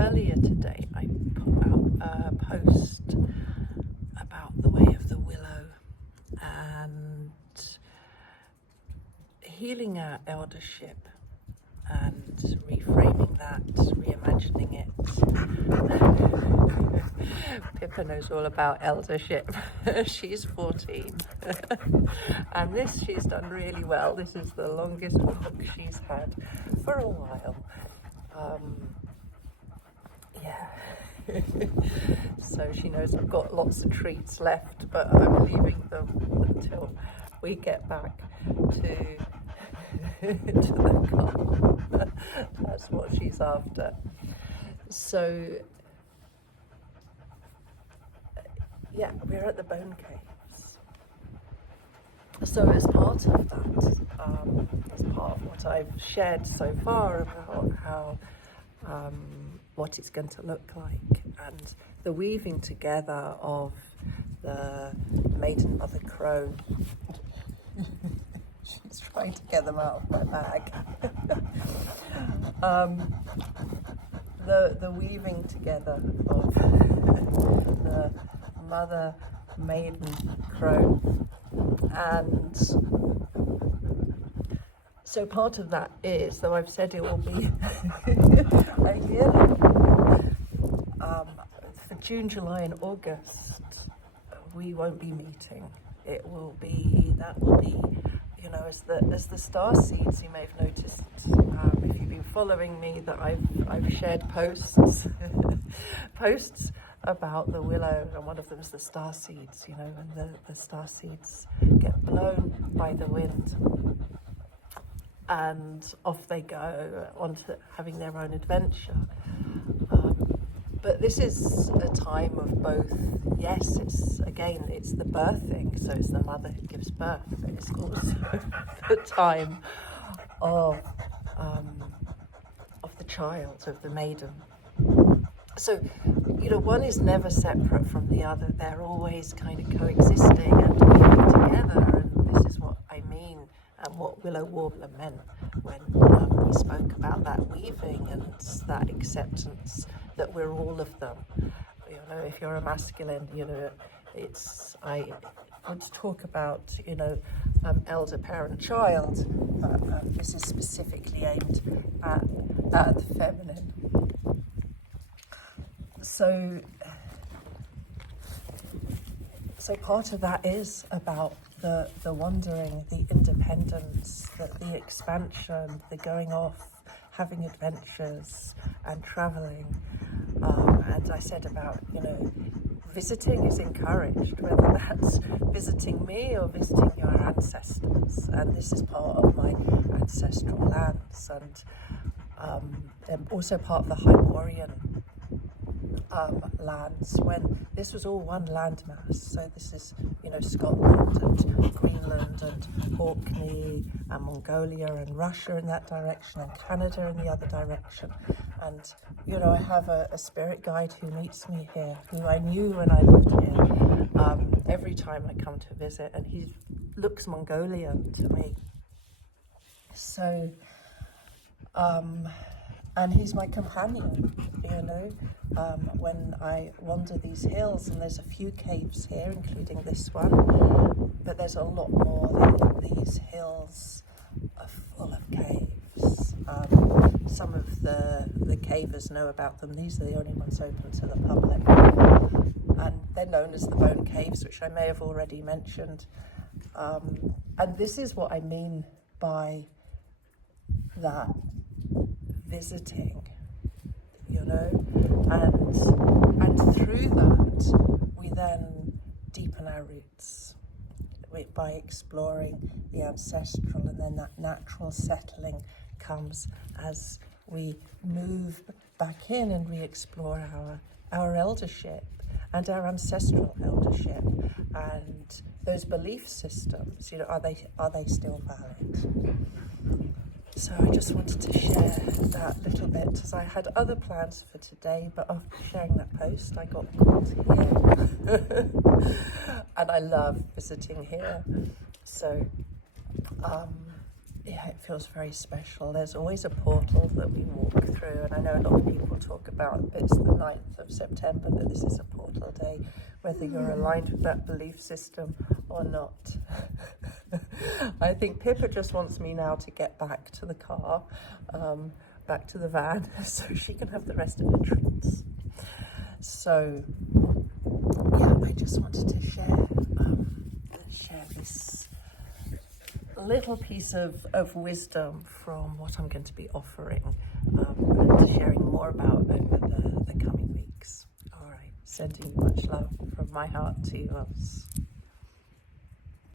earlier today I put out a post about the way of the willow and healing our eldership and reframing that, reimagining it. Pippa knows all about eldership. She's 14 and this she's done really well. This is the longest book she's had for a while. So she knows I've got lots of treats left, but I'm leaving them until we get back to the car. That's what she's after. So yeah, we're at the bone caves. So as part of that, as part of what I've shared so far about how what it's going to look like, and the weaving together of the Maiden Mother Crone. She's trying to get them out of my bag. The weaving together of the Mother Maiden Crone, and so part of that is, though I've said it will be a yearly, for June, July and August, we won't be meeting. That will be, you know, as the star seeds. You may have noticed, if you've been following me, that I've shared posts about the willow, and one of them is the star seeds, you know, and the star seeds get blown by the wind and off they go on to having their own adventure. But this is a time of both. Yes, it's the birthing, so it's the mother who gives birth, but it's also the time of the child, of the maiden. So, you know, one is never separate from the other. They're always kind of coexisting and weaving together, and this is what I mean, and what Willow Warbler meant when we spoke about that weaving and that acceptance that we're all of them. You know, if you're a masculine, you know, I would talk about, you know, elder, parent, child, but this is specifically aimed at the feminine. So part of that is about the wandering, the independence, the expansion, the going off, having adventures and traveling. And I said about, you know, visiting is encouraged, whether that's visiting me or visiting your ancestors. And this is part of my ancestral lands, and also part of the Hyborian lands, when this was all one landmass. So this is, you know, Scotland and Greenland and Orkney and Mongolia and Russia in that direction and Canada in the other direction. And, you know, I have a spirit guide who meets me here, who I knew when I lived here, every time I come to visit, and he looks Mongolian to me. So, and he's my companion, you know, when I wander these hills, and there's a few caves here, including this one, but there's a lot more. These hills are full of caves. Some of the cavers know about them. These are the only ones open to the public, and they're known as the Bone Caves, which I may have already mentioned. And this is what I mean by that visiting, you know, and through that we then deepen our roots by exploring the ancestral, and then that natural settling comes as we move back in and we explore our eldership and our ancestral eldership, and those belief systems, you know, are they still valid? So I just wanted to share that little bit, as I had other plans for today, but after sharing that post, I got called here. And I love visiting here. So yeah, it feels very special. There's always a portal that we walk through, and I know a lot of people talk about it's the 9th of September, that this is a portal day, whether you're aligned with that belief system or not. I think Pippa just wants me now to get back to the car, back to the van, so she can have the rest of the treats. So, yeah, I just wanted to share this little piece of wisdom from what I'm going to be offering and sharing more about over the coming weeks. All right, sending you much love from my heart to yours.